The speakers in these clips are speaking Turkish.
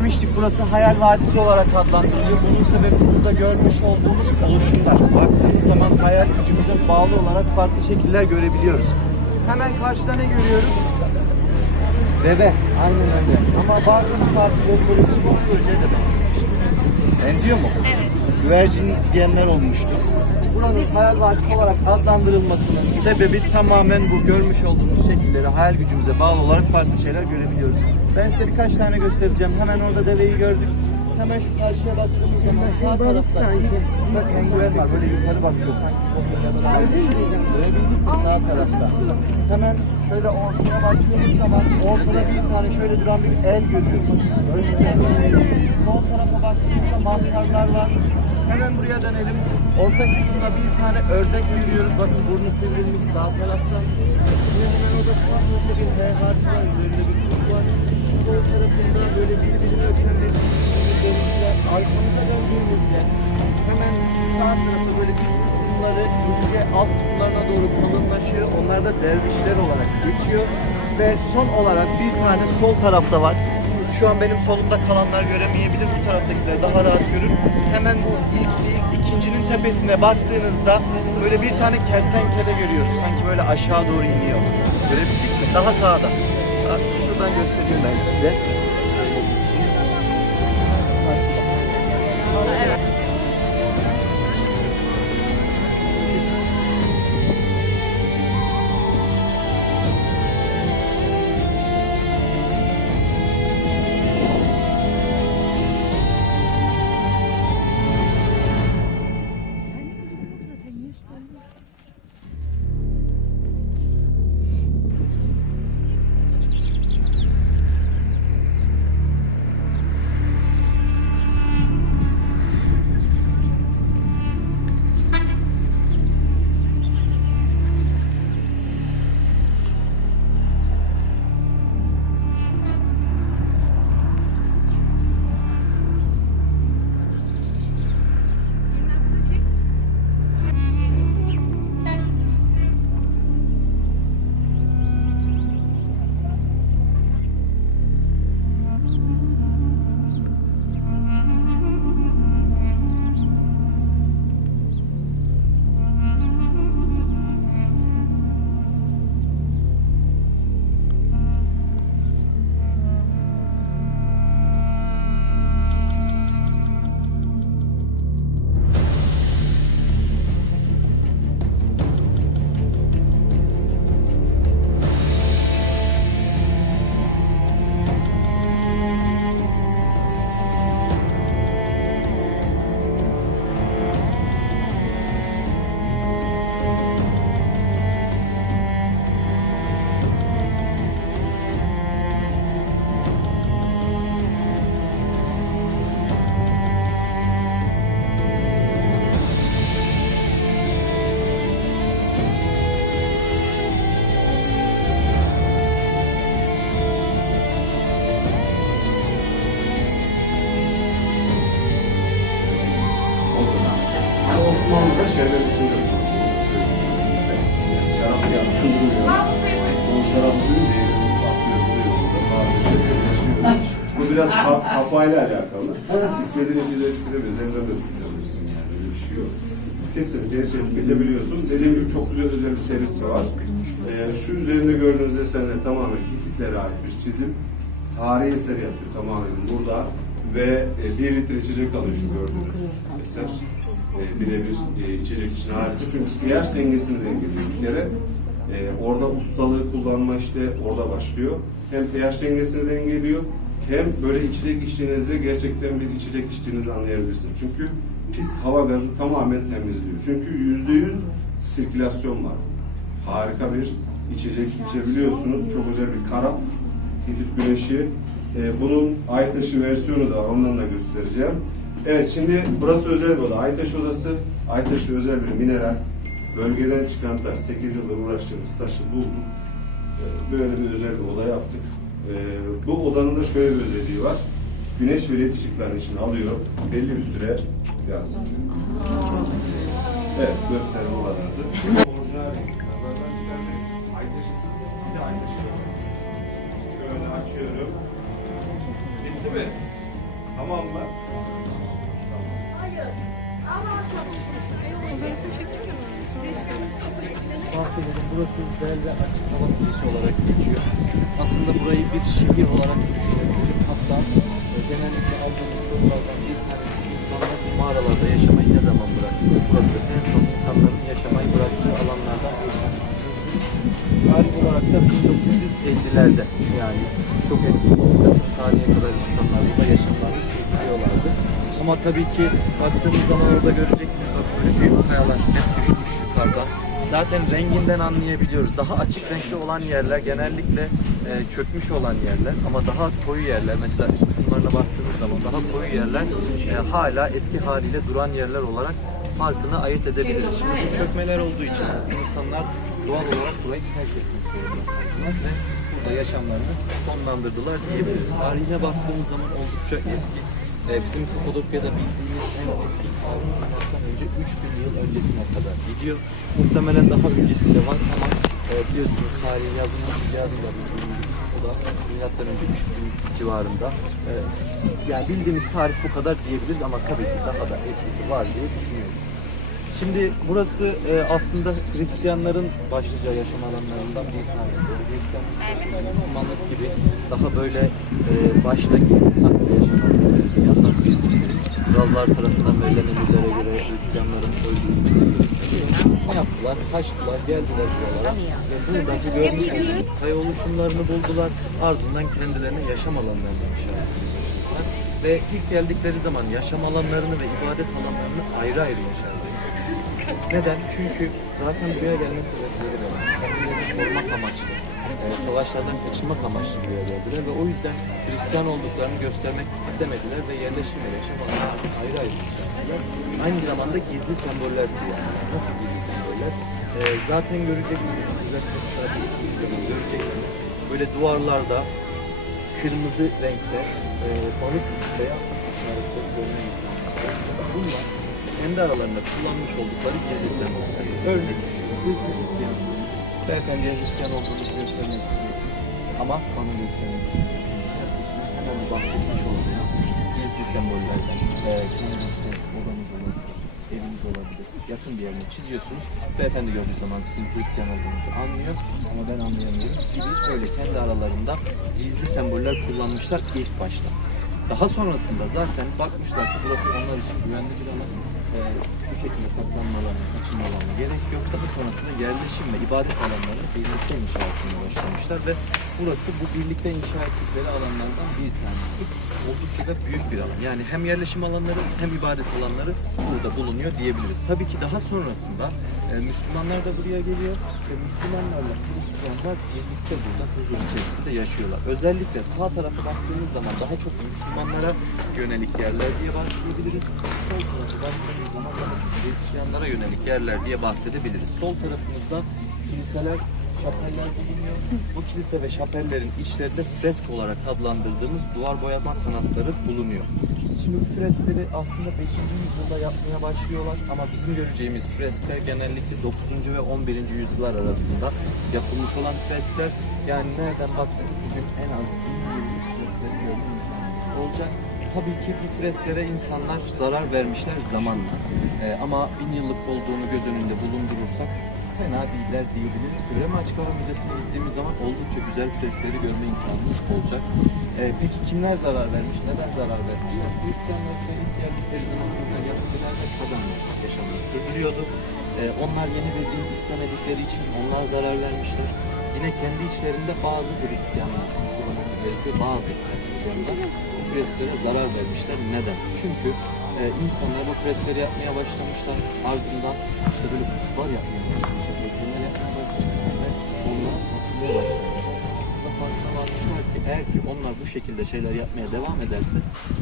Demiştik burası hayal vadisi olarak adlandırılıyor. Bunun sebebi burada görmüş olduğumuz oluşumlar. Baktığınız zaman hayal gücümüze bağlı olarak farklı şekiller görebiliyoruz. Hemen karşıda ne görüyoruz? Deve. Aynen öyle. Ama bazı misafirleri böyle sivil böceğe de benziyor. Benziyor mu? Evet. güvercin diyenler olmuştu. Buranın hayal vadisi olarak adlandırılmasının sebebi tamamen bu görmüş olduğumuz şekilleri hayal gücümüze bağlı olarak farklı şeyler görebiliyoruz. Ben size birkaç tane göstereceğim. Hemen orada deveyi gördük. Hemen şu karşıya baktığımız zaman sağ tarafta bak penguen var böyle yukarı bakıyor sanki. Görebildik mi sağ tarafta? Hemen şöyle ortaya baktığımız zaman ortada bir tane şöyle duran bir el görüyoruz. Sol tarafa baktığımızda mantarlar var. Hemen buraya dönelim. Orta kısımda bir tane ördek görüyoruz. Bakın burnu sivrilmiş sağ tarafta. Yine hemen şu an böyle bir H harfi var. Üzerinde bir çift var. Sol tarafında böyle öpen resimler, görüntüler. Arkamıza döndüğümüzde hemen sağ tarafta böyle üst kısımları ince alt kısımlarına doğru kalınlaşıyor. Onlar da dervişler olarak geçiyor. Ve son olarak bir tane sol tarafta var. Şu an benim solumda kalanlar göremeyebilir. Bu taraftakiler daha rahat görür. Hemen bu ilk değil, ikincinin tepesine baktığınızda böyle bir tane kertenkele görüyoruz. Sanki böyle aşağı doğru iniyor. Görebildik mi? Daha sağda. Şuradan göstereyim ben size. Kafayla alakalı. İstediğin içecekleri üzerinde de tutabilirsin yani. Öyle bir şey yok. Kesinlikle her şeyi tüketebiliyorsun. Dediğim gibi çok güzel özel bir serisi var. Ee, şu üzerinde gördüğünüz eserler tamamen Hititlere ait bir çizim. Tarihi eser yapıyor tamamen burada. Ve e, bir litre içecek alıyor şu gördüğünüz eser. E, birebir e, içecek için harika. Çünkü pH dengesini dengeliyor bir kere. E, orada ustalığı kullanma işte orada başlıyor. Hem pH dengesini dengeliyor hem böyle içecek içtiğinizde gerçekten bir içecek içtiğinizi anlayabilirsiniz. Çünkü pis hava gazı tamamen temizliyor. Çünkü yüzde yüz sirkülasyon var. Harika bir içecek içebiliyorsunuz. Çok özel bir karaf. Hitit güneşi. E, bunun Aytaşı versiyonu da. Ondan da göstereceğim. Evet şimdi burası özel bir oda. Aytaş odası. Aytaşı özel bir mineral. Bölgeden çıkan taş. 8 yıldır uğraştığımız taşı bulduk. E, böyle bir özel bir oda yaptık. E, bu odanın da şöyle bir özelliği var. Güneş ve led ışıklarını içine alıyor. Belli bir süre yansıtıyor. Evet gösterim o kadardı. Orijinal. Nazardan çıkaracak. Aytaşısız bir de aytaşı var. açıyorum. Bitti mi? Tamam mı? Bahsedelim. Burası güzel ve açık hava olarak geçiyor. Aslında burayı bir şehir olarak düşünebiliriz. Hatta e, genellikle aldığımız sorulardan bir tanesi insanlar bu mağaralarda yaşamayı ne zaman bıraktı? Burası en son insanların yaşamayı bıraktığı alanlardan bir tanesi. Tarih olarak da 1950'lerde yani çok eski. Yakın tarihe kadar insanlar burada yaşamlarını sürdürüyorlardı. Ama tabii ki baktığımız zaman orada göreceksiniz bak böyle büyük kayalar hep düşmüş yukarıdan. Zaten renginden anlayabiliyoruz. Daha açık renkli olan yerler genellikle e, çökmüş olan yerler ama daha koyu yerler mesela üst kısımlarına baktığımız zaman daha koyu yerler e, hala eski haliyle duran yerler olarak farkını ayırt edebiliriz. Şimdi çökmeler olduğu için insanlar doğal olarak burayı terk etmek zorunda ve burada yaşamlarını sonlandırdılar diyebiliriz. Tarihine baktığımız zaman oldukça eski. Ee, bizim Kapadokya'da bildiğimiz en eski milattan önce 3000 yıl öncesine kadar gidiyor. Muhtemelen daha öncesi de var ama e, biliyorsunuz tarihin yazılmış icadıyla bildiğimiz o da milattan önce 3000 civarında. Ee, yani bildiğimiz tarih bu kadar diyebiliriz ama tabii ki daha da eskisi var diye düşünüyoruz. Şimdi burası e, aslında Hristiyanların başlıca yaşam alanlarından bir tanesi. Hristiyan Müslümanlık gibi daha böyle e, başta gizli saklı yaşam alanları, yasak krallar tarafından verilen emirlere göre Hristiyanların öldürülmesi. Ne yaptılar? Kaçtılar, geldiler buralara ve buradaki görmüş olduğunuz kaya oluşumlarını buldular. Ardından kendilerine yaşam alanlarını inşa. Ve ilk geldikleri zaman yaşam alanlarını ve ibadet alanlarını ayrı ayrı inşa. Neden? Çünkü zaten buraya gelme sebepleri de var. Kendilerini korumak amaçlı, e, savaşlardan kaçınmak amaçlı geldiler ve o yüzden Hristiyan olduklarını göstermek istemediler ve yerleşim yaşam alanlarını ayrı ayrı. Aynı zamanda gizli sembollerdir yani. Nasıl gizli semboller? E, zaten göreceksiniz, göreceksiniz. Böyle duvarlarda kırmızı renkte e, balık veya. Bunlar kendi aralarında kullanmış oldukları gizli semboller. Örnek, siz Hristiyansınız. Beyefendiye Hristiyan olduğunuzu göstermek istiyorsunuz. Ama bana göstermek istiyorsunuz. Hemen bu bahsetmiş olduğunuz gizli sembollerden. E, kendinizde odanız olabilir, eviniz olabilir. Yakın bir yerine çiziyorsunuz. Beyefendi gördüğü zaman sizin Hristiyan olduğunuzu anlıyor ama ben anlayamıyorum gibi böyle kendi aralarında gizli semboller kullanmışlar ilk başta. Daha sonrasında zaten bakmışlar ki burası onlar için güvenli bir alan. Bu şekilde saklanmalarına, kaçınmalarına gerek yok. Daha sonrasında yerleşim ve ibadet alanları birlikte inşa etmeye başlamışlar ve burası bu birlikte inşa ettikleri alanlardan bir tanesi. Oldukça da büyük bir alan. Yani hem yerleşim alanları hem ibadet alanları burada bulunuyor diyebiliriz. Tabii ki daha sonrasında e, Müslümanlar da buraya geliyor ve Müslümanlarla Hristiyanlar birlikte burada huzur içerisinde yaşıyorlar. Özellikle sağ tarafa baktığımız zaman daha çok Müslümanlara yönelik yerler diye bahsedebiliriz. Sol tarafa baktığımız zaman da Hristiyanlara yönelik yerler diye bahsedebiliriz. Sol tarafımızda kiliseler, şapeller bulunuyor. Bu kilise ve şapellerin içlerinde fresk olarak adlandırdığımız duvar boyama sanatları bulunuyor. Şimdi bu freskleri aslında 5. yüzyılda yapmaya başlıyorlar ama bizim göreceğimiz freskler genellikle 9. ve 11. yüzyıllar arasında yapılmış olan freskler. Yani nereden baksanız bugün en az 1000 yıllık freskleri olacak. Tabii ki bu fresklere insanlar zarar vermişler zamanla. Ee, ama bin yıllık olduğunu göz önünde bulundurursak fena değiller diyebiliriz. Göreme Açık Hava Müzesi'ne gittiğimiz zaman oldukça güzel freskleri görme imkanımız olacak. Ee, peki kimler zarar vermiş? Neden zarar vermişler? Hristiyanlar ilk geldikleri zaman burada Yahudiler ve Paganlar yaşamını sürdürüyordu. Ee, onlar yeni bir din istemedikleri için onlar zarar vermişler. Yine kendi içlerinde bazı Hristiyanlar, bazı Hristiyanlar fresklere zarar vermişler. Neden? Çünkü e, insanlar bu freskleri yapmaya başlamışlar. Ardından işte böyle kutlar yapmaya başlamışlar. Heykeller yapmaya başlamışlar ve onlara tapınmaya başlamışlar. Aslında farkına varmışlar ki eğer ki onlar bu şekilde şeyler yapmaya devam ederse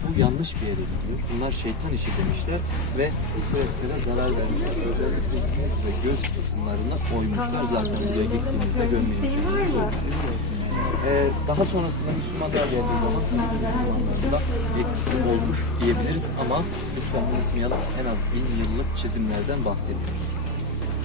bu yanlış bir yere gidiyor. Bunlar şeytan işi demişler ve bu fresklere zarar vermişler. Özellikle yüz ve göz kısımlarına oymuşlar zaten buraya gittiğinizde görmeyin e, daha sonrasında Müslümanlar geldiği zaman Müslümanların da yetkisi olmuş diyebiliriz ama lütfen unutmayalım en az bin yıllık çizimlerden bahsediyoruz.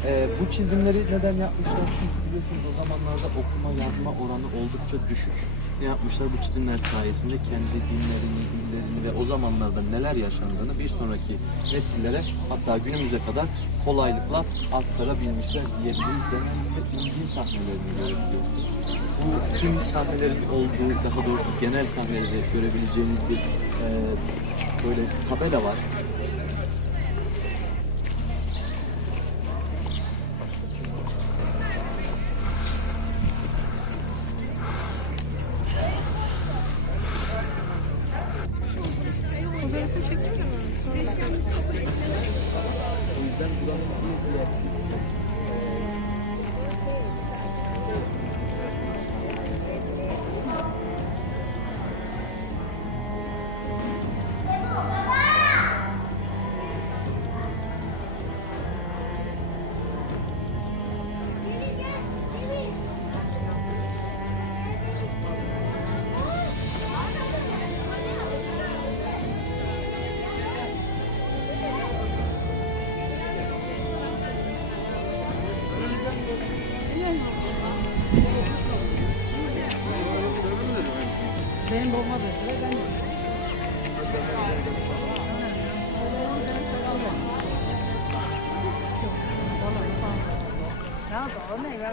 E, bu çizimleri neden yapmışlar? Çünkü biliyorsunuz o zamanlarda okuma yazma oranı oldukça düşük. Ne yapmışlar? Bu çizimler sayesinde kendi dinlerini, illerini ve o zamanlarda neler yaşandığını bir sonraki nesillere hatta günümüze kadar kolaylıkla aktarabilmişler diyebiliriz de ilginç sahnelerini görebiliyorsunuz. Bu tüm sahnelerin olduğu, daha doğrusu genel sahneleri görebileceğiniz bir e, böyle tabela var.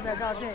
在照片。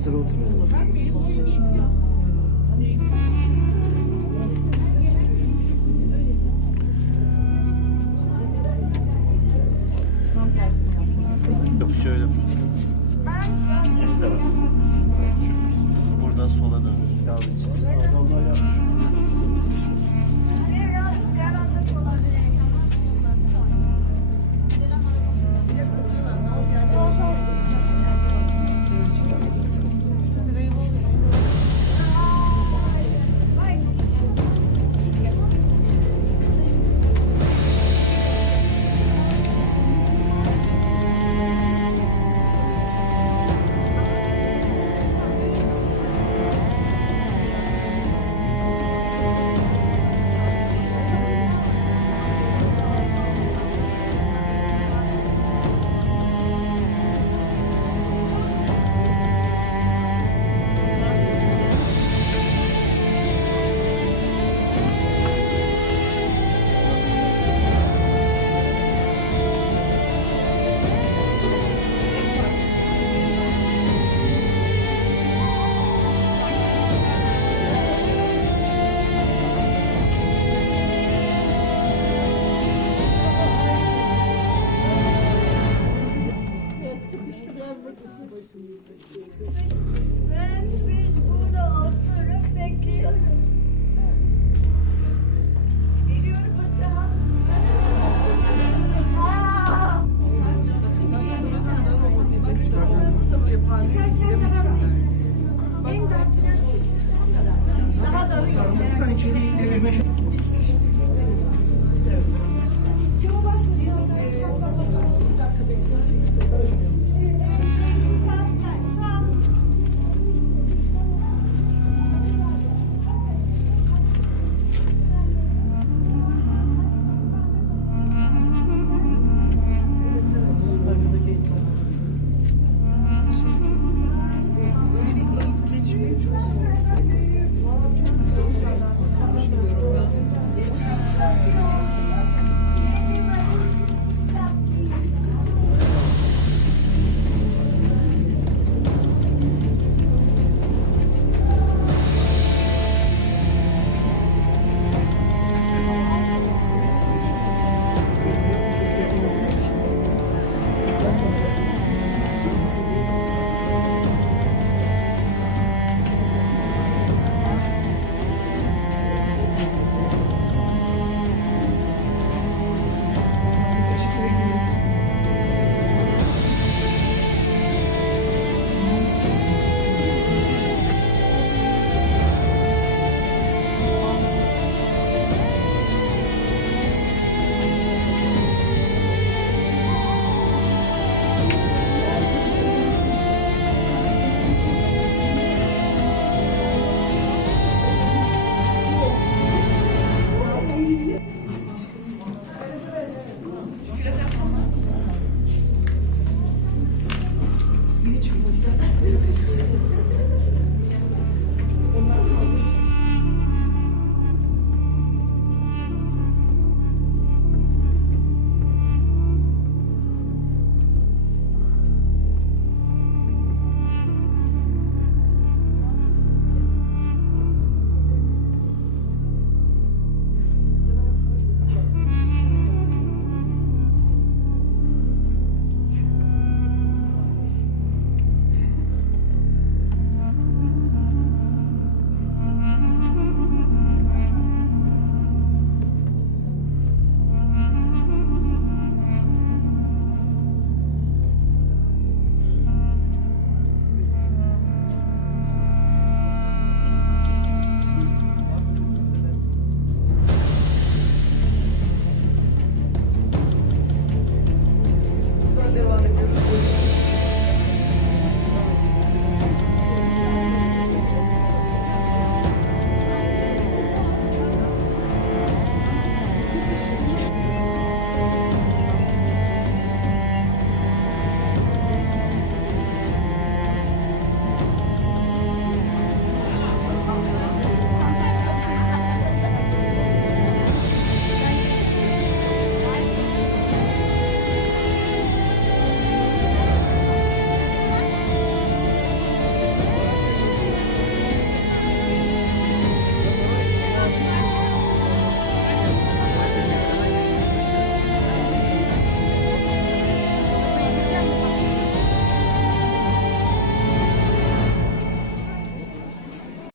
absolutely.